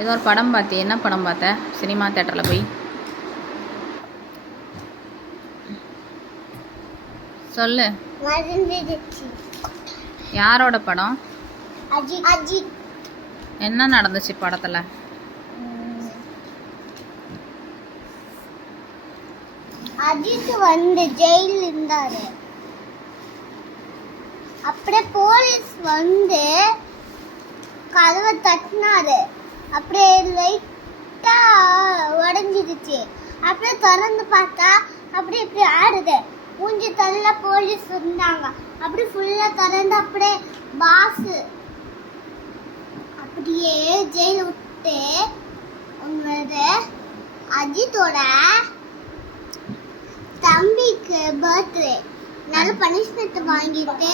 ஏதோ ஒரு படம் பார்த்தியே, என்ன படம் பார்த்த சினிமா தேட்டரில் போய்? சொல்லு. யாரோட படம்? அஜித். என்ன நடந்துச்சு படத்தில்? அஜித் வந்து ஜெயில இருந்தாரு. அப்படியே போலீஸ் வந்து கதவை தட்டினாரு. அப்படியே லைட்டா உடஞ்சிடுச்சு. அப்படியே திறந்து பார்த்தா அப்படியே இப்படி ஆடுது. மூஞ்சி தள்ள போலீஸ் இருந்தாங்க. அப்படி ஃபுல்லா திறந்து அப்படியே பாஸ் அப்படியே ஜெயில விட்டு உங்களோட அஜித்தோட தம்பிக்கு பர்த்டே நல்ல பனிஷ்மெண்ட் வாங்கிட்டு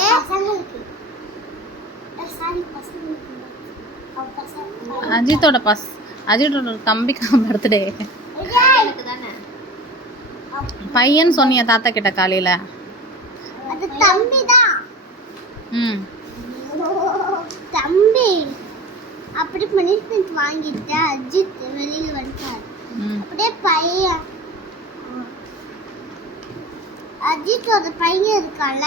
அஜித்தோட தம்பிக்கு பர்த்டே. பையன் சொன்னிய தாத்தா கிட்ட காலையில. அது தம்பி தான். தம்பி அப்படி பனிஷ்மெண்ட் வாங்கிட்டு அஜித் வெளியில வந்துட்டார். அப்படியே பையன் அஜித்தோட பையன் இருக்கால,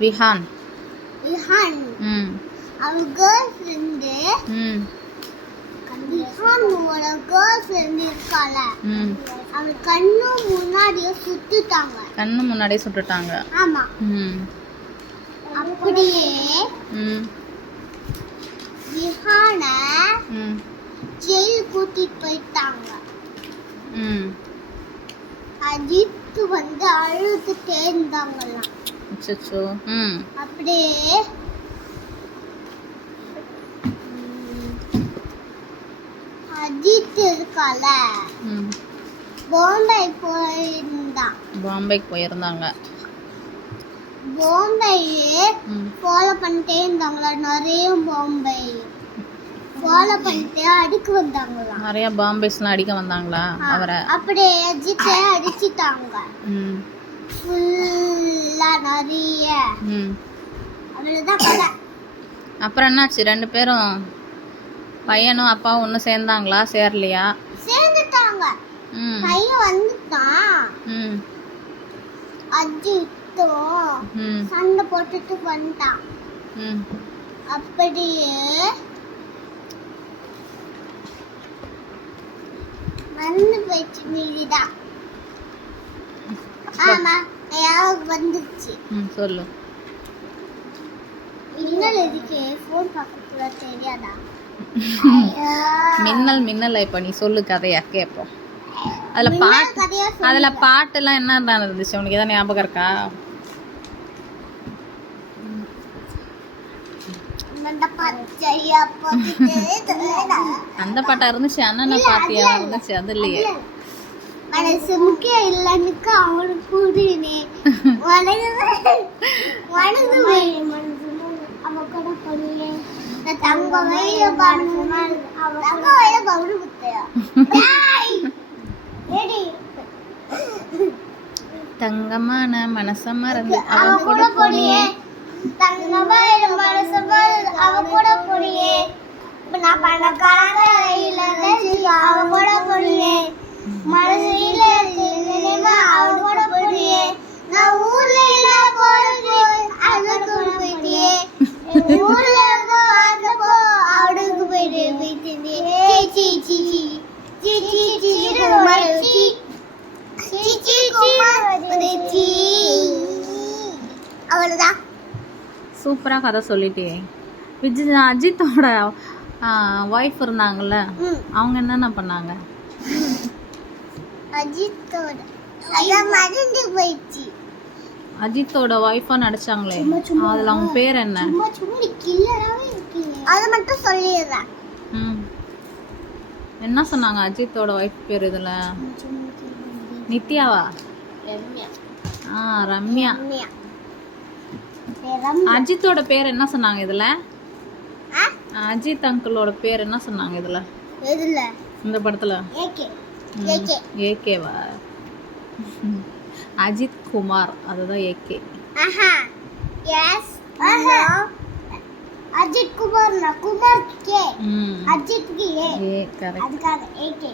விஹான். அவன் கேர்ள் ஃப்ரெண்டு, விஹானோட கேர்ள் ஃப்ரெண்டு இருக்கால, அவன் கண்ணு முன்னாடியே சுட்டுட்டாங்க. ஆமா. அப்படியே விஹான ஜெயில் கூட்டிட்டு போயிட்டாங்க. அஜித் வந்து அழுதுட்டே இருந்தாங்களாம். அப்படியே அஜித் இருக்கால, பாம்பேக்கு போயிருந்தாங்க. பாம்பேயே ஃபாலோ பண்ணிட்டே இருந்தாங்களா. நிறைய பாம்பே ஃபாலோ பண்ணிட்டு அடிக்க வந்தாங்களா. நிறைய பாம்பேஸ்லாம் அடிக்க வந்தாங்களா அவரை. அப்படியே அஜித்தை அடிச்சிட்டாங்க ஃபுல்லா நிறைய. அவ்வளவுதான் கதை. அப்புறம் என்னாச்சு? ரெண்டு பேரும் பையனும் அப்பாவும் ஒண்ணு சேர்ந்தாங்களா சேரலையா? சேர்ந்துட்டாங்க. பையன் வந்துட்டான். அஜித்தும் சண்டை போட்டுட்டு வந்துட்டான். அப்படியே வந்து போயிடுச்சு மீதிதான். ஆமா, யாருக்கு வந்துச்சு சொல்லு. மின்னல் எதுக்கு ஃபோன் பார்க்கக்கூட தெரியாதா? மின்னல் இப்ப நீ சொல்லு கதையா கேப்போம். அதுல பாட்டுலாம் என்ன இருந்துச்சு உனக்கு ஏதாவது ஞாபகம் இருக்கா? அந்த பாட்டா இருந்துச்சு? அண்ணன பாத்தியா இருந்துச்சு? அது இல்லையே. மனசு முக்கியம் இல்லைன்னு அவனுக்கு புரியுனே. அவ கூட பொண்ணியே தங்க வயில பாடுமா. தங்க வயில பவுடு குத்தையா தங்கமான மனச மறந்து அவ கூட பொண்ணியே. தங்க வயில மனச மறந்து அவ கூட பொண்ணியே. நான் பணக்கார அவ கூட பொண்ணியே. மனசுல அவ கூட பொண்ணியே. நான் ஊர்ல இல்ல போறது அது கூட போயிட்டியே. ஊர்ல இருக்க வாசப்போ அவனுக்கு போயிட்டு அவ்வளவுதான். சூப்பரா கதை சொல்லிட்டே. அஜித்தோட ஒய்ஃப் இருந்தாங்கல்ல, அவங்க என்னென்ன பண்ணாங்க? அஜித்தோட ஒய்ஃபா நடிச்சாங்களே, அதுல அவங்க பேர் என்ன? அது மட்டும் சொல்லிடுறேன். என்ன சொன்னாங்க அஜித்தோட ஒய்ஃப் பேர் இதுல? நித்யாவா? ரம்யா. அஜித்தோட பேர் என்ன சொன்னாங்க இதுல? அஜித் அங்கிளோட பேர் என்ன சொன்னாங்க இதுல இந்த படத்துல? ஏகேவா? அஜித் குமார், அதுதான் ஏகே. எஸ். அஜித் குமார் சொன்னா குமாருக்கு கே ம் அஜித்துக்கு ஏ ஏ கரெக்ட் அதுக்காக ஏகே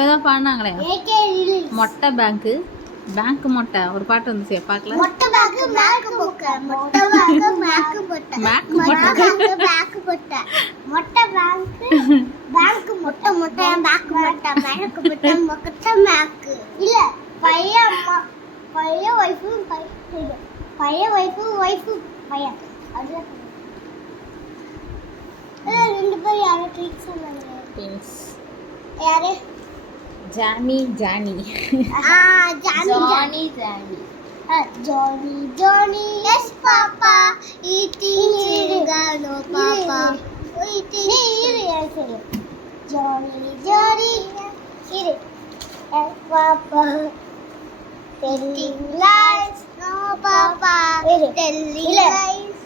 ஏதோ பாடினாங்களே ஏகே ரிலீஸ் மொட்டை பேங்க் மொட்டை ஒரு பாட்டு வந்துச்சு பார்க்கல மொட்டை பேக் மேக்கு போக்க மொட்டை பேக் மேக்கு போட்ட மேக்கு மொட்டை பேக் பேக் போட்ட மொட்டை பேங்க் மொட்டை மொட்டை பேக் மொட்டை மேக்கு போட்ட மொட்டை மேக்கு இல்ல பையன் அம்மா பையன் வைஃபு பையன் வைஃபு பையன் அது ரெண்டு பேரும் யாரோ ட்ரிக்ஸ் சொன்னாங்க யாரு Johnny Johnny. Yes, Papa. Eating sugar, no, Papa. Eating sugar. Johnny. Yes, Papa. Telling lies, no, Papa. Telling lies.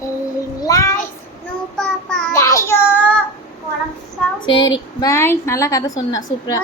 Telling lies, no, Papa. சரி பாய் நல்லா கதை சொன்ன சூப்பரா